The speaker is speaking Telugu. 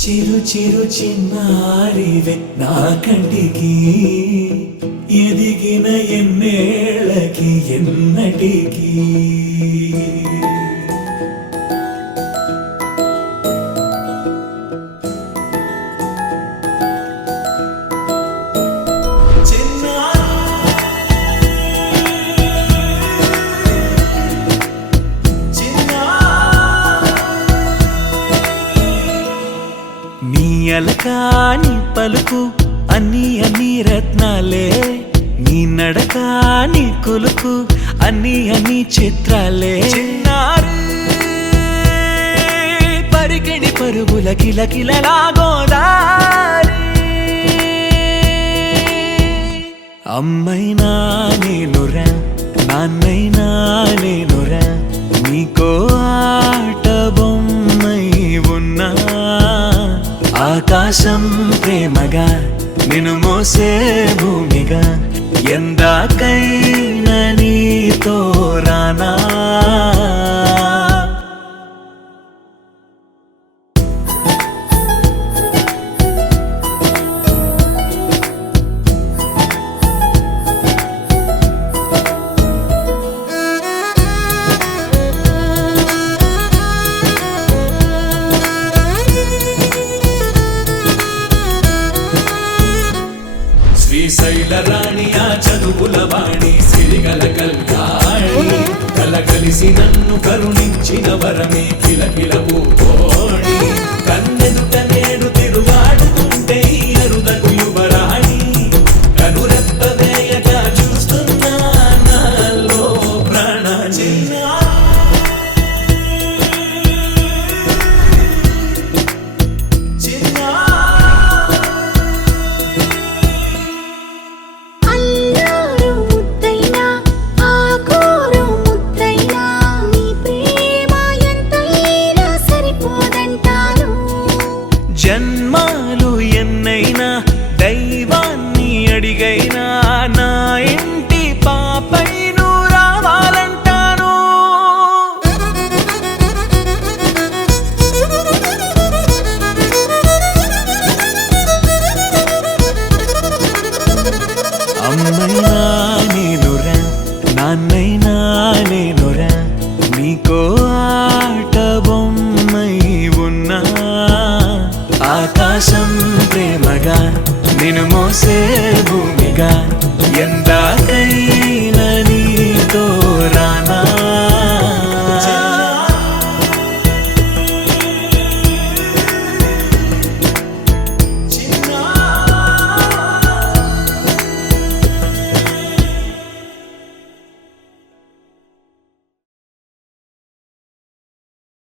చిరు చిరు చిన్నారివే నా కంటికి ఎదిగిన ఎన్నేళ్ళకి ఎన్నటికి అలకాని పలుకు అన్ని అన్ని రత్నాలే నీ నడకాని కొలుకు అన్ని అన్ని చిత్రాలే పరికిణి పరుగుల కిలకిలలాగోదారి అమ్మైనా నేనురా నాన్నైనా నేనురా నీకో ఆట బొమ్మై ఉన్నా ఆకాశం ప్రేమగా నిన్ను మోసే భూమిగా ఎందాకైనా నీతో రానా శ్రీశైల రాణి ఆ చదువుల వాణి సిరిగల కల్కాణి కలగలిసి నన్ను కరుణించిన వరమే కిలకిల పూకోణి కన్నెదుట నేడు తిరుగాడుతుంటే అరుదకు యువరాణి కనురెప్ప వేయగా చూస్తున్నా నాలో ప్రాణ జన్మాలు ఎన్నైనా దైవాన్ని అడిగైనా నా ఇంటి పాపై నువ్వు రావాలంటాను అమ్మైనా నేనురా నాన్నైనా నేనురా నీకో ఆట బొమ్మై ఉన్నా ఆకాశం ప్రేమగా నిన్ను మోసే భూమిగా